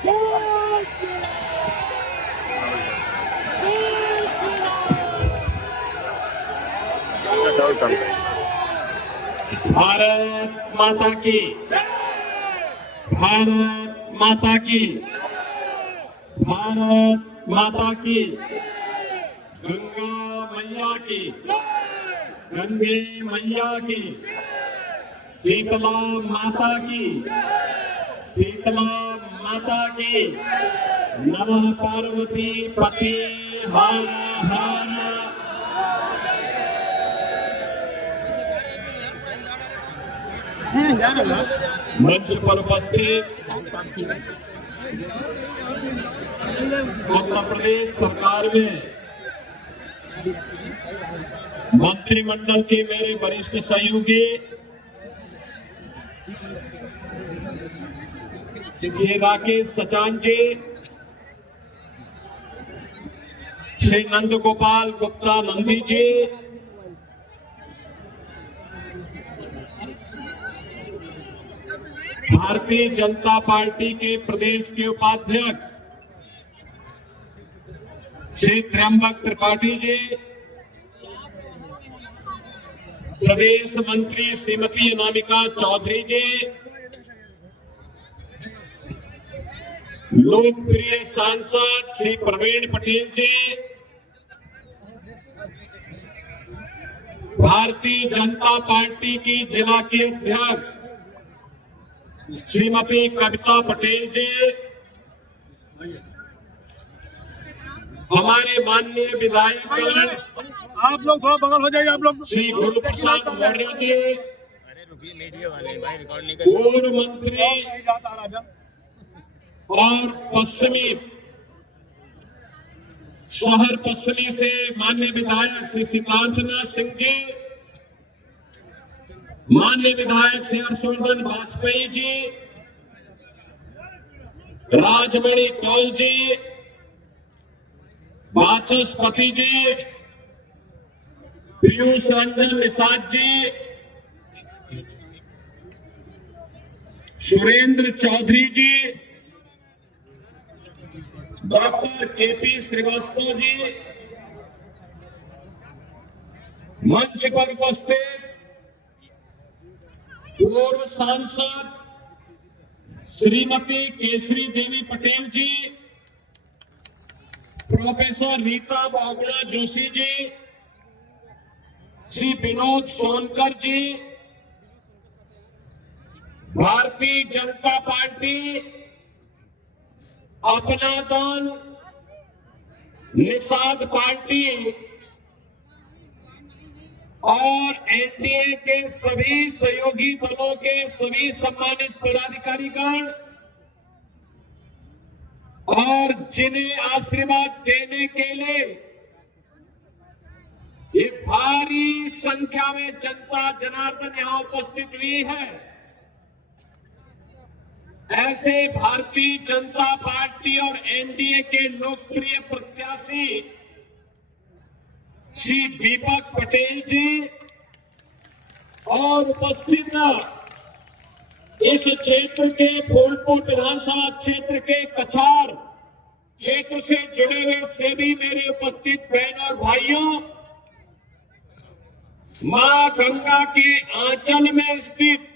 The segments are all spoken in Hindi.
भारत माता की, भारत माता की, भारत माता की, गंगा मैया की, गंगे मैया की, शीतला माता की, शीतला माता की, नमः पार्वती पति हर हर। मंच पर उपस्थित उत्तर प्रदेश सरकार में मंत्रिमंडल के मेरे वरिष्ठ सहयोगी श्री राकेश सचान जी, श्री नंद गोपाल गुप्ता नंदी जी, भारतीय जनता पार्टी के प्रदेश के उपाध्यक्ष श्री त्र्यंबक त्रिपाठी जी, प्रदेश मंत्री श्रीमती अनामिका चौधरी जी, लोकप्रिय सांसद श्री प्रवीण पटेल जी, भारतीय जनता पार्टी की जिला के अध्यक्ष श्रीमती कविता पटेल जी, हमारे माननीय विधायक आप लोग थोड़ा बगल हो जाइए। आप लोग श्री गुरु प्रसाद मौर्य जी, पूर्व मंत्री और पश्चिमी शहर पश्चिमी से माननीय विधायक श्री सिद्धार्थनाथ सिंह जी, माननीय विधायक श्री हर्षवर्धन वाजपेयी जी, राजमणि कौल जी, वाचस्पति जी, पीयूष रंजन निषाद जी, सुरेंद्र चौधरी जी, डॉक्टर केपी श्रीवास्तव जी, मंच पर उपस्थित पूर्व सांसद श्रीमती केसरी देवी पटेल जी, प्रोफेसर रीता बहुगुणा जोशी जी, श्री विनोद सोनकर जी, भारतीय जनता पार्टी अपना दल, निषाद पार्टी और एनडीए के सभी सहयोगी दलों के सभी सम्मानित पदाधिकारीगण और जिन्हें आशीर्वाद देने के लिए ये भारी संख्या में जनता जनार्दन यहां उपस्थित हुई है, ऐसे भारतीय जनता पार्टी और एनडीए के लोकप्रिय प्रत्याशी श्री दीपक पटेल जी और उपस्थित इस क्षेत्र के फूलपुर विधानसभा क्षेत्र के कछार क्षेत्र से जुड़े हुए सभी मेरे उपस्थित बहन और भाइयों, मां गंगा के आंचल में स्थित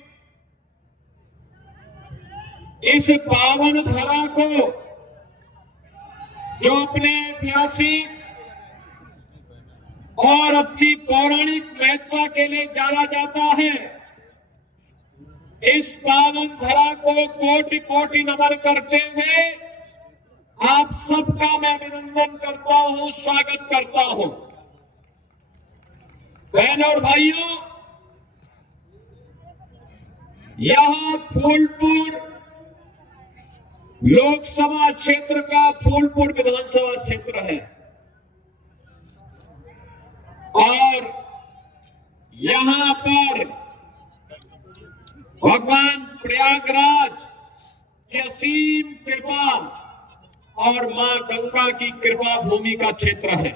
इस पावन धरा को जो अपने ऐतिहासिक और अपनी पौराणिक महत्व के लिए जाना जाता है, इस पावन धरा को कोटि कोटि नमन करते हुए आप सबका मैं अभिनंदन करता हूं, स्वागत करता हूं। बहनों और भाइयों, यहां फूलपुर लोकसभा क्षेत्र का फूलपुर विधानसभा क्षेत्र है और यहां पर भगवान प्रयागराज की असीम कृपा और मां गंगा की कृपा भूमि का क्षेत्र है।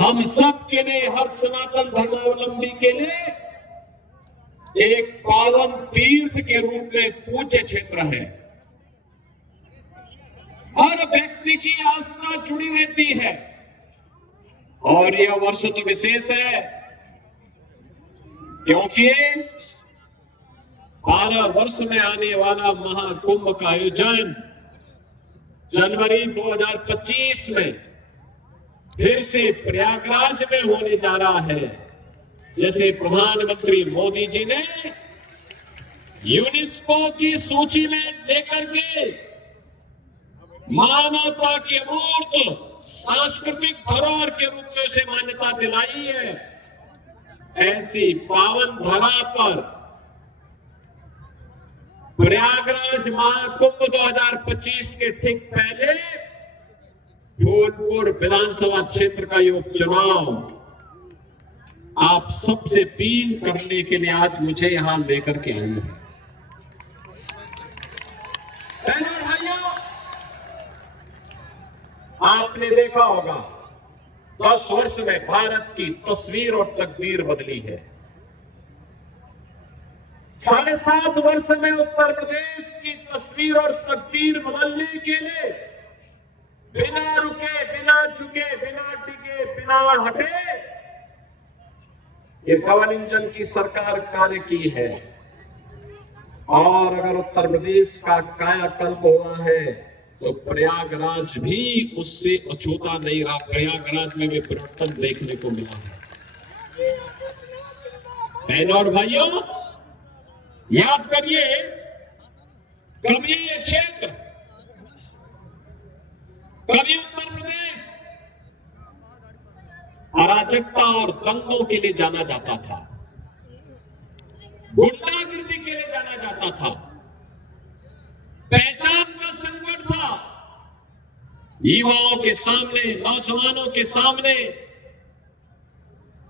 हम सब के लिए, हर सनातन धर्मावलंबी के लिए एक पावन तीर्थ के रूप में पूज्य क्षेत्र है। हर व्यक्ति की आस्था जुड़ी रहती है। और यह वर्ष तो विशेष है क्योंकि 12 वर्ष में आने वाला महाकुंभ का आयोजन जनवरी 2025 में फिर से प्रयागराज में होने जा रहा है। जैसे प्रधानमंत्री मोदी जी ने यूनेस्को की सूची में लेकर के मानवता की अमूर्त सांस्कृतिक धरोहर के रूप में उसे मान्यता दिलाई है, ऐसी पावन धरा पर प्रयागराज महाकुंभ 2025 के ठीक पहले फूलपुर विधानसभा क्षेत्र का ये उपचुनाव आप सबसे अपील करने के लिए आज मुझे यहां लेकर के आई है। भाइयों, आपने देखा होगा 10 वर्ष में भारत की तस्वीर और तकदीर बदली है। 7.5 वर्ष में उत्तर प्रदेश की तस्वीर और तकदीर बदलने के लिए बिना रुके, बिना झुके, बिना टिके, बिना हटे ये डबल इंजन की सरकार कार्य की है। और अगर उत्तर प्रदेश का कायाकल्प हो रहा है तो प्रयागराज भी उससे अछूता नहीं रहा। प्रयागराज में भी परिवर्तन देखने को मिला है। बहनों और भाइयों, याद करिए, कभी ये क्षेत्र, कभी उत्तर प्रदेश अराजकता और दंगों के लिए जाना जाता था, गुंडागिर्दी के लिए जाना जाता था, पहचान का संकट था। युवाओं के सामने, नौजवानों के सामने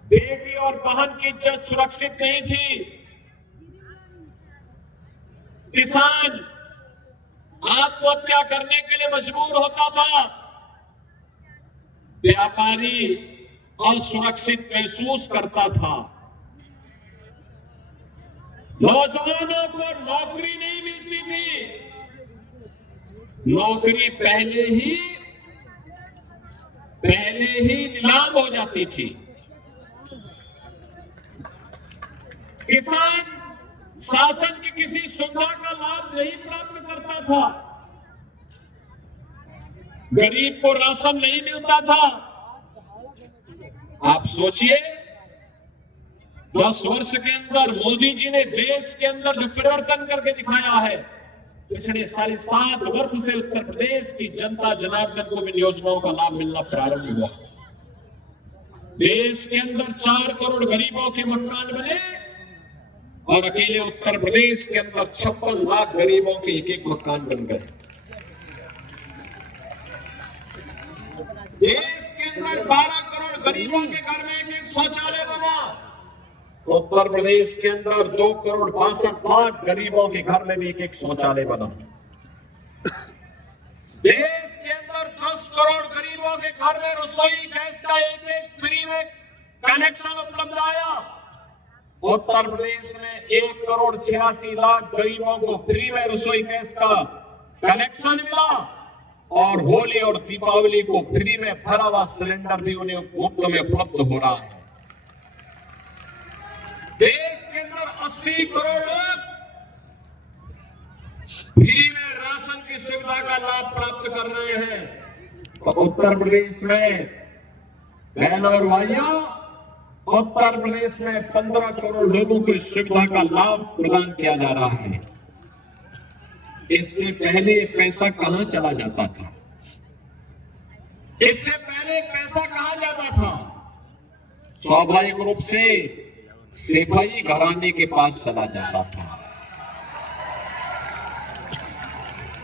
बेटी और बहन की इज्जत सुरक्षित नहीं थी। किसान आत्महत्या करने के लिए मजबूर होता था। व्यापारी असुरक्षित महसूस करता था। नौजवानों को नौकरी नहीं मिलती थी। नौकरी पहले ही नीलाम हो जाती थी। किसान शासन की किसी सुविधा का लाभ नहीं प्राप्त करता था। गरीब को राशन नहीं मिलता था। आप सोचिए, 10 वर्ष के अंदर मोदी जी ने देश के अंदर जो परिवर्तन करके दिखाया है, पिछले 7.5 वर्ष से उत्तर प्रदेश की जनता जनार्दन को इन योजनाओं का लाभ मिलना प्रारंभ हुआ। देश के अंदर 4 करोड़ गरीबों के मकान बने और अकेले उत्तर प्रदेश के अंदर 56 लाख गरीबों के एक मकान बन गए। देश के अंदर 12 करोड़ गरीबों के घर में एक शौचालय बना। उत्तर प्रदेश के अंदर 2 करोड़ 62 लाख गरीबों के घर में भी एक शौचालय बना। देश के अंदर 10 करोड़ गरीबों के घर में रसोई गैस का एक फ्री में कनेक्शन उपलब्ध आया। उत्तर प्रदेश में 1 करोड़ 86 लाख गरीबों को फ्री में रसोई गैस का कनेक्शन मिला और होली और दीपावली को फ्री में भरा हुआ सिलेंडर भी उन्हें मुफ्त में उपलब्ध हो रहा है। देश के अंदर 80 करोड़ लोग फ्री में राशन की सुविधा का लाभ प्राप्त कर रहे हैं। तो उत्तर प्रदेश में बहनों और भाइयों, उत्तर प्रदेश में 15 करोड़ लोगों को इस सुविधा का लाभ प्रदान किया जा रहा है। इससे पहले पैसा कहां चला जाता था? इससे पहले पैसा कहां जाता था? स्वाभाविक रूप से सिपाही घराने के पास चला जाता था।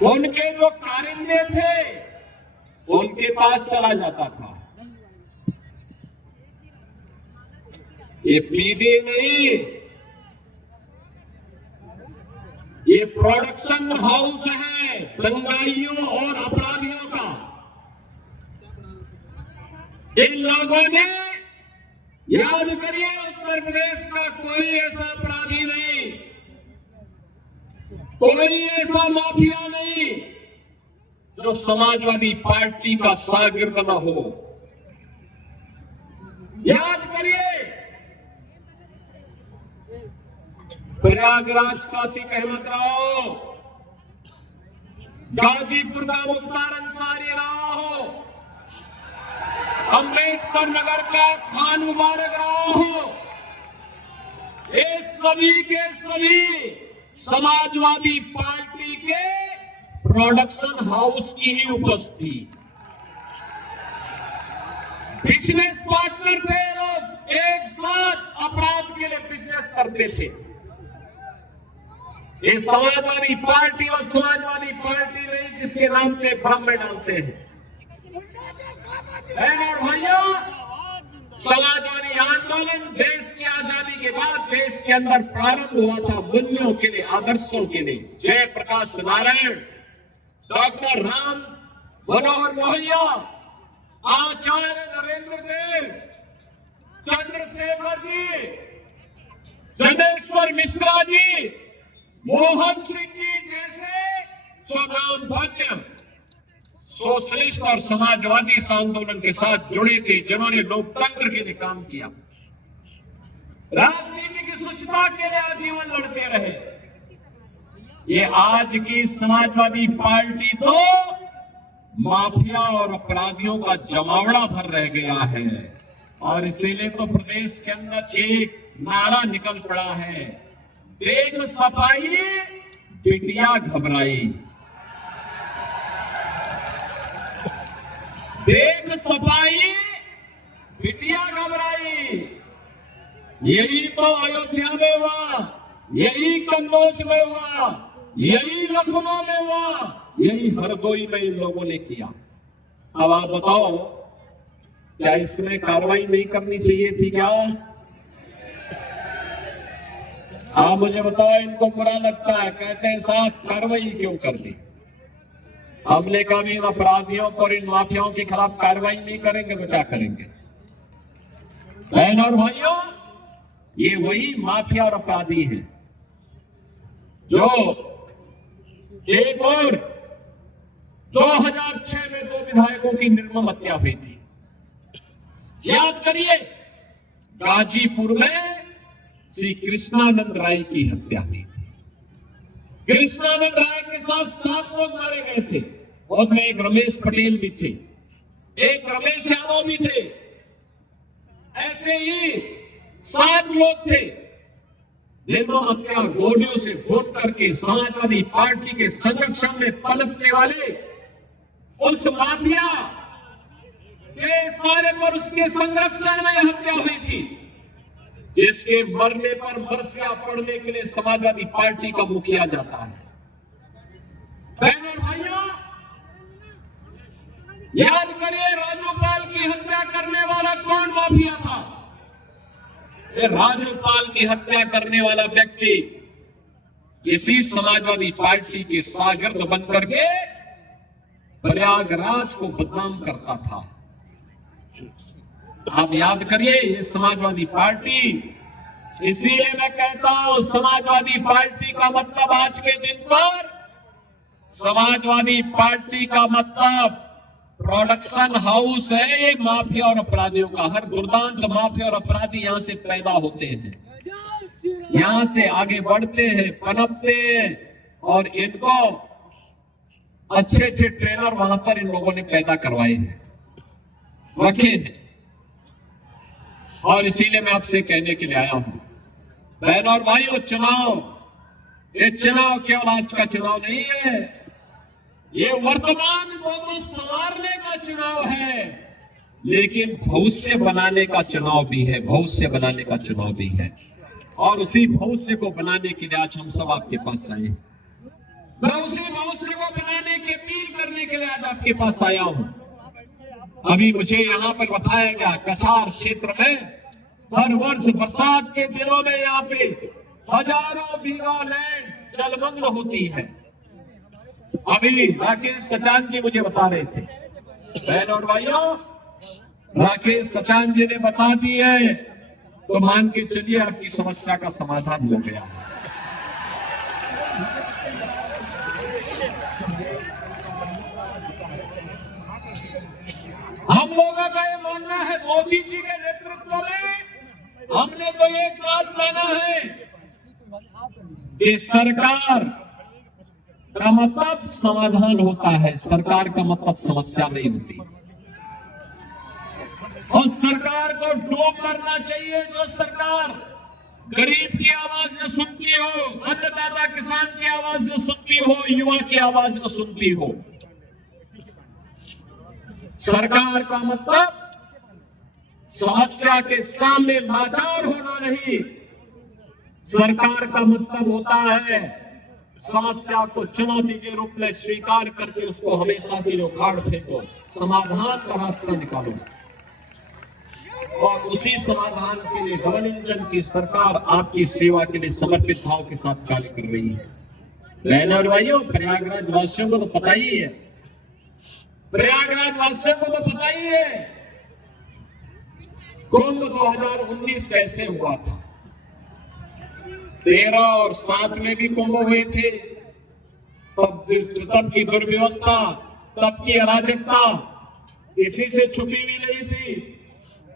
उनके जो कारिंदे थे उनके पास चला जाता था। ये पीढ़ी नहीं, ये प्रोडक्शन हाउस है दंगाइयों और अपराधियों का। इन लोगों ने, याद करिए, उत्तर प्रदेश का कोई ऐसा अपराधी नहीं, कोई ऐसा माफिया नहीं जो समाजवादी पार्टी का शागिर्द न हो। याद करिए, प्रयागराज का अतीक अहमद राव, गाजीपुर का मुख्तार अंसारी रहा हो, अंबेडकर नगर का खान मुबारक रहा हो, ये सभी के सभी समाजवादी पार्टी के प्रोडक्शन हाउस की ही उपस्थिति, बिजनेस पार्टनर थे लोग, एक साथ अपराध के लिए बिजनेस करते थे। ये समाजवादी पार्टी और समाजवादी पार्टी नहीं जिसके नाम पे भ्रम में डालते हैं। और भाइयों, समाजवादी आंदोलन देश की आजादी के बाद देश के अंदर प्रारंभ हुआ था मूल्यों के लिए, आदर्शों के लिए। जयप्रकाश नारायण, डॉक्टर राम मनोहर लोहिया, आचार्य नरेंद्र देव, चंद्रशेखर जी, जनेश्वर मिश्रा जी, मोहन सिंह जी जैसे स्वनामधन्य सोशलिस्ट और समाजवादी इस आंदोलन के साथ जुड़े थे, जिन्होंने लोकतंत्र के लिए काम किया, राजनीति की शुचिता के लिए आजीवन लड़ते रहे। ये आज की समाजवादी पार्टी तो माफिया और अपराधियों का जमावड़ा भर रह गया है, और इसीलिए तो प्रदेश के अंदर एक नारा निकल पड़ा है, देख सफाई बिटिया घबराई। देख सफाई बिटिया घबराई। यही तो अयोध्या में हुआ, यही कन्नौज में हुआ, यही लखनऊ में हुआ, यही हरदोई में इन लोगों ने किया। अब आप बताओ, क्या इसमें कार्रवाई नहीं करनी चाहिए थी क्या? आप मुझे बताओ, इनको बुरा लगता है, कहते हैं साहब कार्रवाई क्यों कर दी? हमने कभी इन अपराधियों को और इन माफियाओं के खिलाफ कार्रवाई नहीं करेंगे तो क्या करेंगे? बहन और भाइयों, ये वही माफिया और अपराधी हैं जो एक और 2006 में 2 विधायकों की निर्मम हत्या हुई थी। याद करिए, गाजीपुर में श्री कृष्णानंद राय की हत्या हुई थी। कृष्णानंद राय के साथ 7 लोग मारे गए थे, और में एक रमेश पटेल भी थे, एक रमेश यादव भी थे। ऐसे ही 7 लोग थे। निर्मम हत्या गोलियों से वोट करके समाजवादी पार्टी के संरक्षण में पनपने वाले उस माफिया के सारे पर उसके संरक्षण में हत्या हुई थी, जिसके मरने पर मरसिया पड़ने के लिए समाजवादी पार्टी का मुखिया जाता है। बहनों और भाइयों, याद करिए, राजूपाल की हत्या करने वाला कौन माफिया था? राजूपाल की हत्या करने वाला व्यक्ति इसी समाजवादी पार्टी के शागिर्द बनकर के प्रयागराज को बदनाम करता था। आप याद करिए, ये समाजवादी पार्टी, इसीलिए मैं कहता हूं समाजवादी पार्टी का मतलब आज के दिन पर, समाजवादी पार्टी का मतलब प्रोडक्शन हाउस है। ये माफिया और अपराधियों का, हर दुर्दांत माफिया और अपराधी यहां से पैदा होते हैं, यहां से आगे बढ़ते हैं, पनपते हैं, और इनको अच्छे अच्छे ट्रेनर वहां पर इन लोगों ने पैदा करवाए हैं, रखे हैं। और इसीलिए मैं आपसे कहने के लिए आया हूं, बहन और भाइयों, ये चुनाव केवल आज का चुनाव नहीं है, ये वर्तमान को संवारने का चुनाव है, लेकिन भविष्य बनाने का चुनाव भी है, भविष्य बनाने का चुनाव भी है। और उसी भविष्य को बनाने के लिए आज हम सब आपके पास आए हैं। मैं उसी भविष्य को बनाने की अपील करने के लिए आज आपके पास आया हूं। अभी मुझे यहाँ पर बताया गया, कछार क्षेत्र में हर वर्ष बरसात के दिनों में यहाँ पे हजारों बीघा लैंड जलमग्न होती है। अभी राकेश सचान जी मुझे बता रहे थे, बहन और भाइयों, राकेश सचान जी ने बता दी है, तो मान के चलिए आपकी समस्या का समाधान हो गया। कि सरकार का मतलब समाधान होता है, सरकार का मतलब समस्या नहीं होती। और सरकार को डूब मरना चाहिए जो सरकार गरीब की आवाज न सुनती हो, अन्नदाता किसान की आवाज न सुनती हो, युवा की आवाज न सुनती हो। सरकार का मतलब समस्या के सामने लाचार होना नहीं, सरकार का मतलब होता है समस्या को चुनौती के रूप में स्वीकार करके उसको हमेशा के लिए उखाड़ फेंको, समाधान का रास्ता निकालो। और उसी समाधान के लिए डबल इंजन की सरकार आपकी सेवा के लिए समर्पित भाव के साथ कार्य कर रही है। बहनों और भाइयों, प्रयागराज वासियों को तो पता ही है, प्रयागराज वासियों को तो पता ही है कुंभ 2019 कैसे हुआ था। 13 और 7 में भी कुंभ हुए थे, तब की दुर्व्यवस्था, तब की अराजकता इसी से छुपी हुई नहीं थी।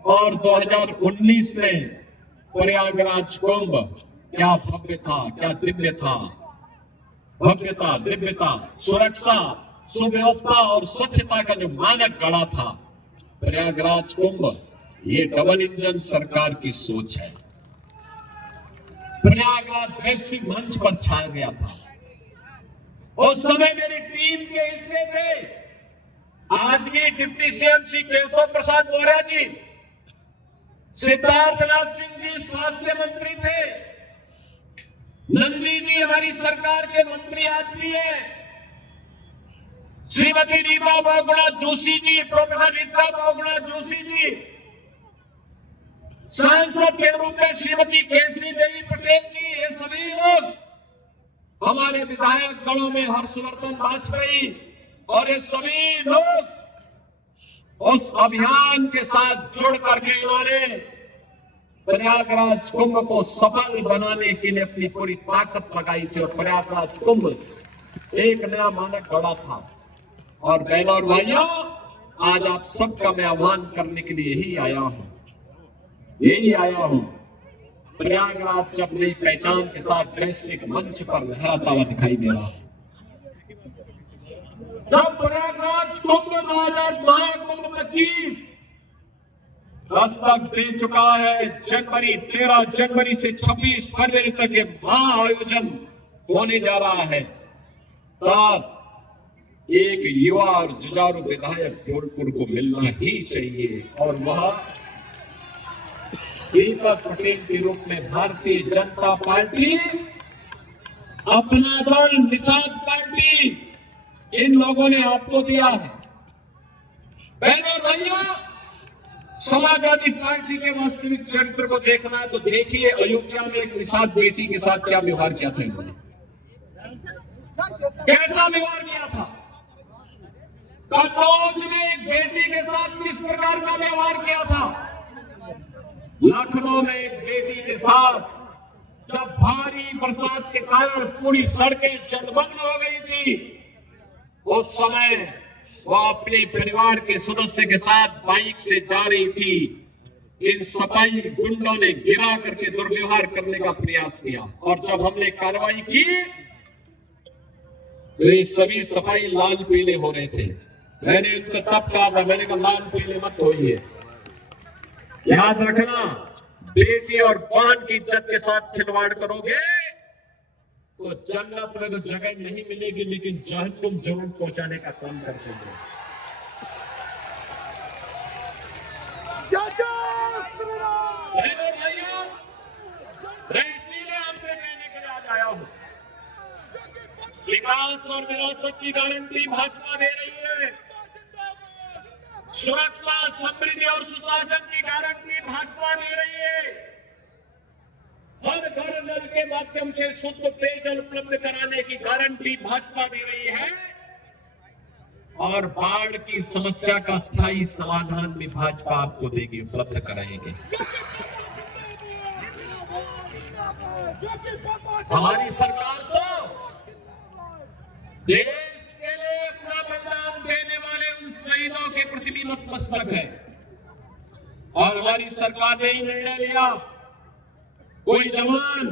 और 2019 में प्रयागराज कुंभ क्या भव्य था, क्या दिव्य था। भव्यता, दिव्यता, सुरक्षा, सुव्यवस्था और स्वच्छता का जो मानक गढ़ा था प्रयागराज कुंभ, ये डबल इंजन सरकार की सोच है। प्रयागराज वैश्विक मंच पर छाया गया था। उस समय मेरी टीम के हिस्से थे आज भी डिप्टी सीएम श्री केशव प्रसाद मौर्य जी, सिद्धार्थनाथ सिंह जी स्वास्थ्य मंत्री थे, नंदी जी हमारी सरकार के मंत्री आज भी है, श्रीमती रीमा बहुगुणा जोशी जी, प्रोफेसर रीता बहुगुणा जोशी जी, सांसद के रूप में श्रीमती केसरी देवी पटेल जी, ये सभी लोग हमारे विधायक गणों में हर्षवर्धन वाजपेयी, और ये सभी लोग उस अभियान के साथ जुड़ करके इन्होंने प्रयागराज कुंभ को सफल बनाने के लिए अपनी पूरी ताकत लगाई थी। और प्रयागराज कुंभ एक नया मानक गढ़ा था। और बहनों और भाइयों, आज आप सबका मैं आह्वान करने के लिए यही आया हूं। प्रयागराज अपनी पहचान के साथ वैश्विक मंच पर लहराता हुआ दिखाई दे रहा है। जब प्रयागराज कुंभ 2025 दस्तक दे चुका है, जनवरी 13 जनवरी से 26 फरवरी तक ये महाआयोजन होने जा रहा है, तब एक युवा और जुझारू विधायक जौनपुर को मिलना ही चाहिए। और वह दीपक पटेल के रूप में भारतीय जनता पार्टी, अपना दल निषाद पार्टी, इन लोगों ने आपको दिया है। बहनों और भाइयों, समाजवादी पार्टी के वास्तविक चरित्र को देखना है तो देखिए अयोध्या में एक निषाद बेटी के साथ क्या व्यवहार किया था इन्होंने, कैसा व्यवहार किया था। कन्नौज में एक बेटी के साथ किस प्रकार का व्यवहार किया था। लखनऊ में एक बेटी के साथ जब भारी बरसात के कारण पूरी सड़कें जलमग्न हो गई थी, उस समय वह अपने परिवार के सदस्य के साथ बाइक से जा रही थी, इन सफाई गुंडों ने गिरा करके दुर्व्यवहार करने का प्रयास किया। और जब हमने कार्रवाई की तो ये सभी सफाई लाल पीले हो रहे थे। मैंने इनको तब कहा था, मैंने कहा लाल पीले मत होइए, याद रखना बेटी और बहन की इज्जत के साथ खिलवाड़ करोगे तो जन्नत में तो जगह नहीं मिलेगी, लेकिन जहन्नुम जरूर पहुंचाने का काम कर सकते हो। इसीलिए आपसे कहने के लिए आज आया हूं, विकास और विरासत की गारंटी भाजपा दे रही है, सुरक्षा, समृद्धि और सुशासन की गारंटी भाजपा दे रही है, हर घर नल के माध्यम से शुद्ध पेयजल उपलब्ध कराने की गारंटी भाजपा दे रही है, और बाढ़ की समस्या का स्थायी समाधान भी भाजपा आपको देगी, उपलब्ध कराएंगे। हमारी सरकार तो देश के लिए अपना बलिदान देने वाले उन शहीदों के प्रति भी नतमस्तक है। और हमारी सरकार ने ही निर्णय लिया, कोई जवान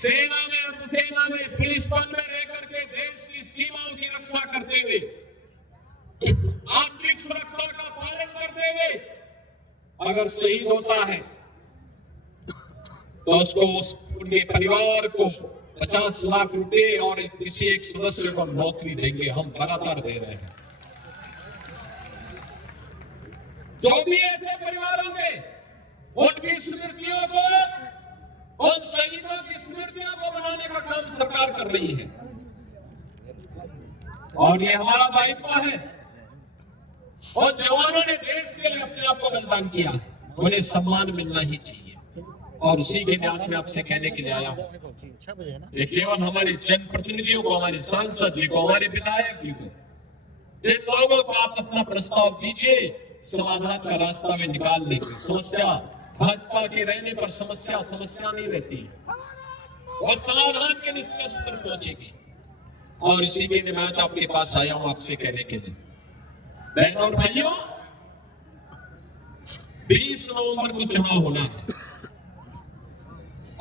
सेना में, अर्धसेना में, पुलिस बल में रहकर के देश की सीमाओं की रक्षा करते हुए, आंतरिक सुरक्षा का पालन करते हुए अगर शहीद होता है तो उसको, उनके परिवार को 50 लाख रुपए और किसी एक सदस्य को नौकरी देंगे। हम लगातार दे रहे हैं। जो भी ऐसे परिवारों के उनकी स्मृतियों को, उन शहीदों की स्मृतियों को बनाने का काम सरकार कर रही है और ये हमारा दायित्व है। और जवानों ने देश के लिए अपने आप को बलिदान किया है, उन्हें सम्मान मिलना ही चाहिए। और उसी के न्याय में आपसे कहने के लिए आया हूं, ये केवल हमारे जनप्रतिनिधियों को, हमारे सांसद जी को, हमारे विधायक जी को, इन लोगों को आप अपना प्रस्ताव दीजिए समाधान का रास्ता में निकालने की। समस्या भाजपा के रहने पर समस्या नहीं रहती, वो समाधान के निष्कर्ष पर पहुंचेगी। और इसी के लिए मैं आज आपके पास आया हूं आपसे कहने के लिए, बहन और भाइयों, 20 नवंबर को चुनाव होना है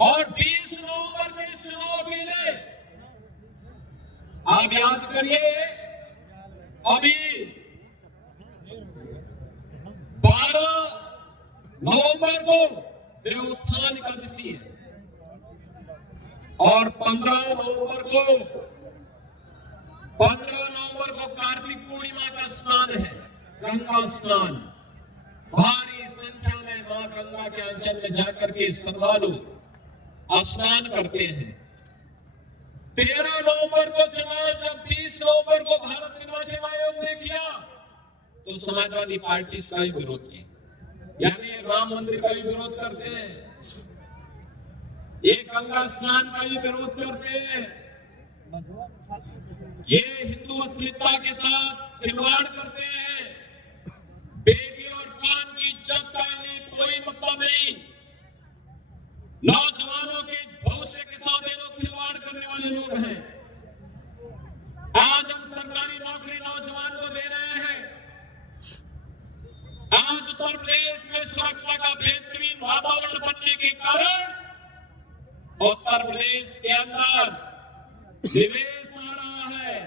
और 20 नवंबर के चुनाव के लिए आप याद करिए, अभी 12 नवंबर को देवोत्थान एकादशी है और 15 नवंबर को कार्तिक पूर्णिमा का स्नान है, गंगा स्नान। भारी संख्या में मां गंगा के अंचल में जाकर के श्रद्धालु स्नान करते हैं। 13 नवंबर को चुनाव, जब 20 नवंबर को भारत निर्वाचन आयोग ने किया तो समाजवादी पार्टी इसका ही विरोध किया, यानी राम मंदिर का भी विरोध करते हैं, ये गंगा स्नान का भी विरोध करते हैं, ये हिंदू अस्मिता के साथ खिलवाड़ करते हैं। बेटी और पान की इज्जत का इन्हें कोई मतलब नहीं। नौजवानों के भविष्य के साथ ये लोग खिलवाड़ करने वाले लोग हैं। आज हम सरकारी नौकरी नौजवान को दे रहे हैं। आज उत्तर प्रदेश में सुरक्षा का बेहतरीन वातावरण बनने के कारण उत्तर प्रदेश के अंदर निवेश आ रहा है।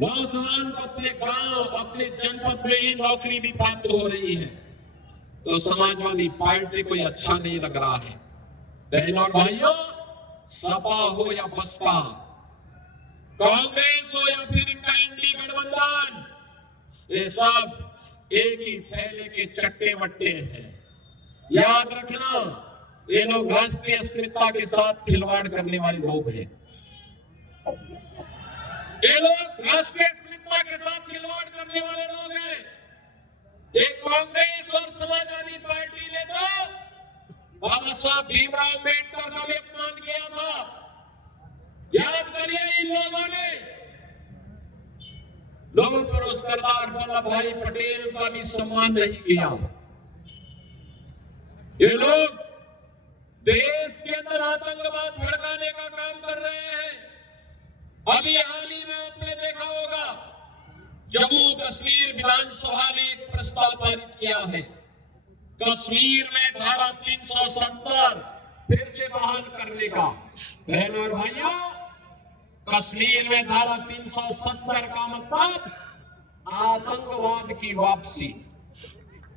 नौजवान को अपने गांव, अपने जनपद में ही नौकरी भी प्राप्त हो रही है। तो समाजवादी पार्टी को यह अच्छा नहीं लग रहा है। बहनों और भाइयों, सपा हो या बसपा, कांग्रेस हो या फिर इनका इंडी गठबंधन, ये सब एक ही थैले के चट्टे बट्टे हैं। याद रखना, ये लोग राष्ट्रीय अस्मिता के साथ खिलवाड़ करने वाले लोग हैं। ये लोग राष्ट्रीय अस्मिता के साथ खिलवाड़ करने वाले लोग हैं। एक कांग्रेस और समाजवादी पार्टी ने तो बाबा साहब भीमराव अम्बेडकर का भी अपमान किया था। याद करिए, इन लोगों ने लोगों पर सरदार वल्लभ भाई पटेल का भी सम्मान नहीं किया। ये लोग देश के अंदर आतंकवाद भड़काने का काम कर रहे हैं। अभी हाल ही में आपने देखा होगा, जम्मू कश्मीर विधानसभा ने एक प्रस्ताव पारित किया है, कश्मीर में धारा 370 फिर से बहाल करने का। बहनों और भाइयों, कश्मीर में धारा 370 का मतलब आतंकवाद की वापसी।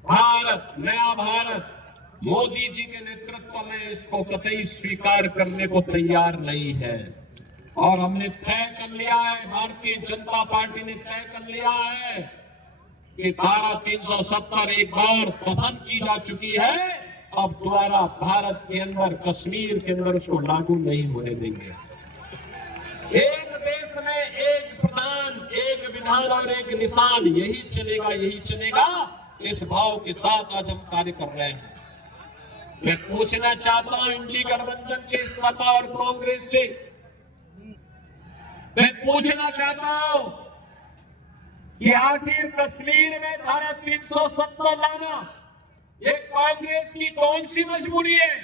भारत, नया भारत, मोदी जी के नेतृत्व में इसको कतई स्वीकार करने को तैयार नहीं है। और हमने तय कर लिया है, भारतीय जनता पार्टी ने तय कर लिया है कि धारा 370 एक बार दफन की जा चुकी है, अब दोबारा भारत के अंदर, कश्मीर के अंदर उसको लागू नहीं होने देंगे। एक देश में एक प्रधान, एक विधान और एक निशान, यही चलेगा, यही चलेगा। इस भाव के साथ आज हम कार्य कर रहे हैं। मैं पूछना चाहता हूं इंडी गठबंधन के सपा और कांग्रेस से, मैं पूछना चाहता हूं कि आखिर कश्मीर में धारा 370 लाना ये कांग्रेस की कौन सी मजबूरी है?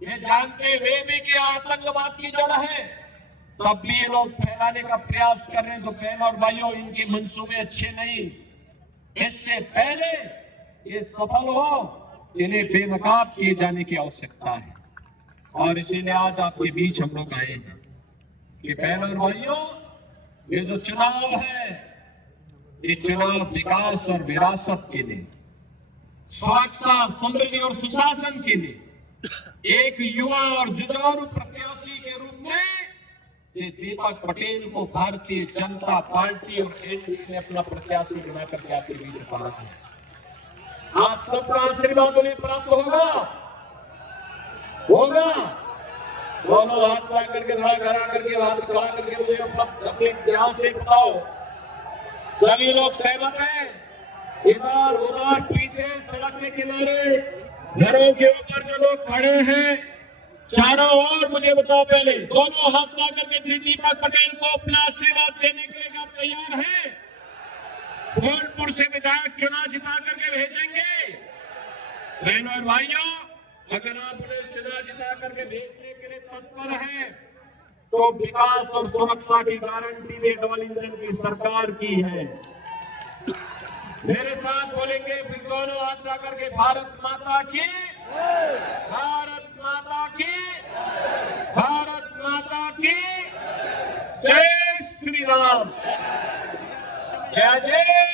ये जानते हुए भी कि आतंकवाद की जड़ है, तब भी ये लोग फैलाने का प्रयास कर रहे हैं। तो बहनों और भाइयों, इनके मंसूबे अच्छे नहीं। इससे पहले ये सफल हो, इन्हें बेनकाब किए जाने की आवश्यकता है। और इसीलिए आज आपके बीच हम लोग आए हैं कि बहनों और भाइयों, ये जो चुनाव है, ये चुनाव विकास और विरासत के लिए, सुरक्षा, समृद्धि और सुशासन के लिए एक युवा और जुझारू प्रत्याशी के रूप में श्री दीपक पटेल को भारतीय जनता पार्टी और एनडीए ने अपना प्रत्याशी बना करके आपके बीच उतारा है। आप सबका आशीर्वाद उन्हें प्राप्त होगा। दोनों हाथ ला करके थोड़ा खड़ा करके हाथ खड़ा करके मुझे अपने ध्यान से बताओ, सभी लोग सहमत हैं? इधर उधर पीछे सड़क के किनारे घरों के ऊपर जो लोग खड़े हैं, चारों ओर मुझे बताओ, पहले दोनों हाथ ला करके दीपक पटेल को अपना आशीर्वाद देने के लिए आप तैयार हैं? फूलपुर से विधायक चुनाव जिता करके भेजेंगे। बहनों और भाइयों, अगर आप उन्हें चुनाव जिता करके भेजने के लिए तत्पर हैं, तो विकास और सुरक्षा की गारंटी भी डबल इंजन की सरकार की है। मेरे साथ बोलेंगे फिर दोनों हाथ ला करके, भारत माता की, भारत माता की, भारत माता की जय श्री राम, जय जय